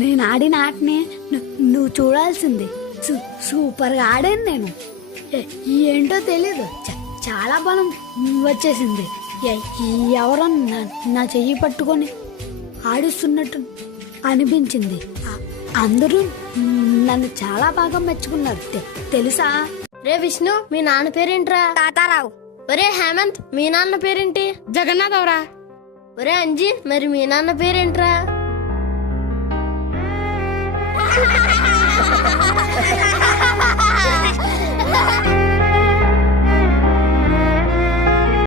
నేను ఆడిన ఆటని నువ్వు చూడాల్సింది. సూపర్గా ఆడాను నేను. ఏంటో తెలీదు, చాలా బలం వచ్చేసింది. ఎవరో నా చెయ్యి పట్టుకొని ఆడిస్తున్నట్టు అనిపించింది. అందరూ నన్ను చాలా బాగా మెచ్చుకున్నారు తెలుసా. రే విష్ణు, మీ నాన్న పేరేంట్రా? తాతారావు. ఒరే హేమంత్, మీ నాన్న పేరేంటి? జగన్నాథవరా. ఒరే అంజీ, మరి మీ నాన్న పేరేంట్రా?